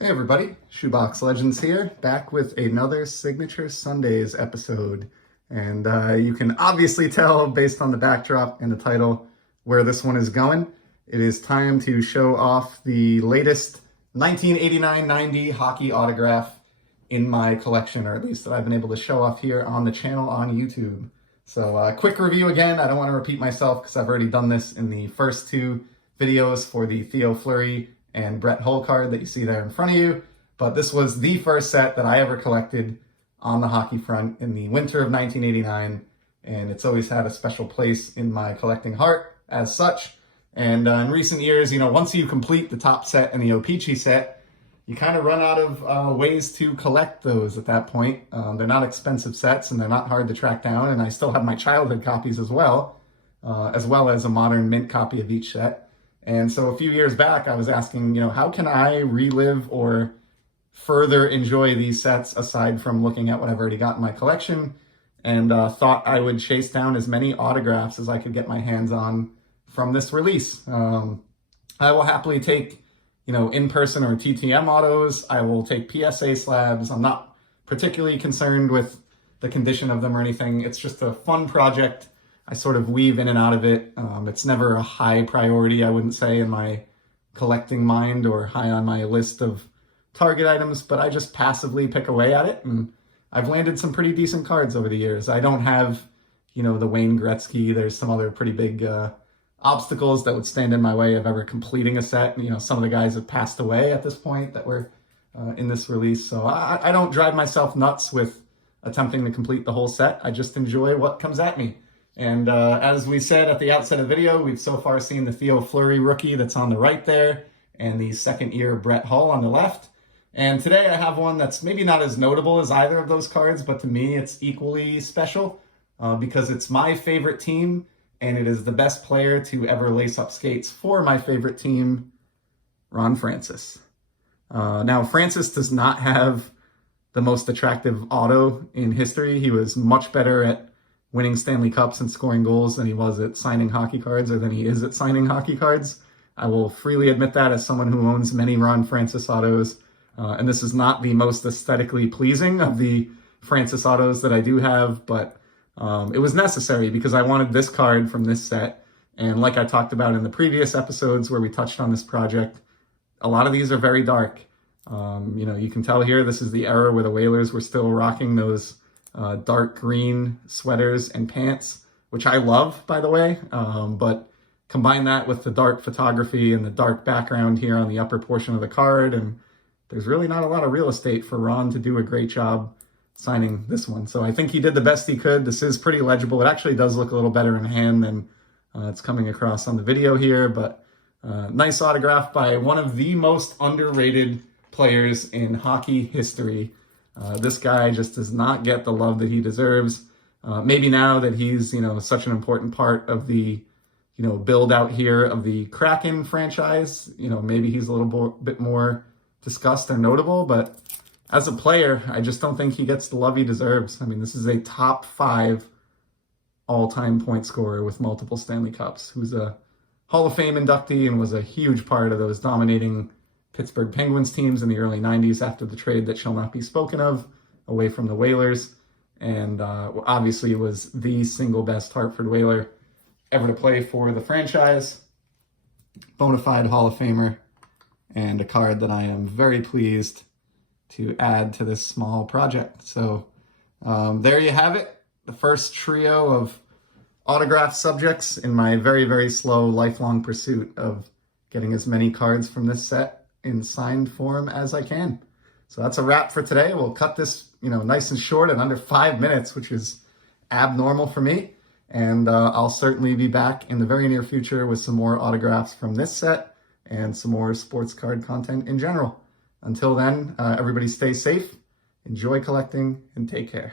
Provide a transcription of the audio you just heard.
Hey everybody, Shoebox Legends here, back with another Signature Sundays episode. And you can obviously tell based on the backdrop and the title where this one is going. It is time to show off the latest 1989-90 hockey autograph in my collection, or at least that I've been able to show off here on the channel on YouTube. So quick review again. I don't want to repeat myself because I've already done this in the first two videos for the Theo Fleury and Brett Hull card that you see there in front of you. But this was the first set that I ever collected on the hockey front in the winter of 1989. And it's always had a special place in my collecting heart as such. And in recent years, once you complete the top set and the O-Pee-Chee set, you kind of run out of ways to collect those at that point. They're not expensive sets and they're not hard to track down. And I still have my childhood copies as well as a modern mint copy of each set. And so a few years back, I was asking, how can I relive or further enjoy these sets aside from looking at what I've already got in my collection? And thought I would chase down as many autographs as I could get my hands on from this release. I will happily take, in-person or TTM autos. I will take PSA slabs. I'm not particularly concerned with the condition of them or anything. It's just a fun project. I sort of weave in and out of it. It's never a high priority, I wouldn't say, in my collecting mind or high on my list of target items, but I just passively pick away at it, and I've landed some pretty decent cards over the years. I don't have, the Wayne Gretzky. There's some other pretty big obstacles that would stand in my way of ever completing a set. Some of the guys have passed away at this point that were in this release, so I don't drive myself nuts with attempting to complete the whole set. I just enjoy what comes at me. And as we said at the outset of the video, we've so far seen the Theo Fleury rookie that's on the right there, and the second-year Brett Hull on the left. And today I have one that's maybe not as notable as either of those cards, but to me it's equally special because it's my favorite team, and it is the best player to ever lace up skates for my favorite team, Ron Francis. Now, Francis does not have the most attractive auto in history. He was much better at winning Stanley Cups and scoring goals than he was at signing hockey cards, or than he is at signing hockey cards. I will freely admit that as someone who owns many Ron Francis autos. And this is not the most aesthetically pleasing of the Francis autos that I do have, but it was necessary because I wanted this card from this set. And like I talked about in the previous episodes where we touched on this project, a lot of these are very dark. You can tell here this is the era where the Whalers were still rocking those dark green sweaters and pants, which I love, by the way, but combine that with the dark photography and the dark background here on the upper portion of the card, and there's really not a lot of real estate for Ron to do a great job signing this one. So I think he did the best he could. This is pretty legible. It actually does look a little better in hand than it's coming across on the video here, but nice autograph by one of the most underrated players in hockey history. This guy just does not get the love that he deserves. Maybe now that he's, such an important part of the, build out here of the Kraken franchise, maybe he's a little bit more discussed and notable, but as a player, I just don't think he gets the love he deserves. I mean, this is a top 5 all-time point scorer with multiple Stanley Cups, who's a Hall of Fame inductee and was a huge part of those dominating Pittsburgh Penguins teams in the early 90s after the trade that shall not be spoken of away from the Whalers. And obviously was the single best Hartford Whaler ever to play for the franchise. Bona fide Hall of Famer, and a card that I am very pleased to add to this small project. So there you have it. The first trio of autograph subjects in my very, very slow lifelong pursuit of getting as many cards from this set in signed form as I can. So that's a wrap for today. We'll cut this, nice and short and under 5 minutes, which is abnormal for me. And I'll certainly be back in the very near future with some more autographs from this set and some more sports card content in general. Until then, everybody stay safe, enjoy collecting, and take care.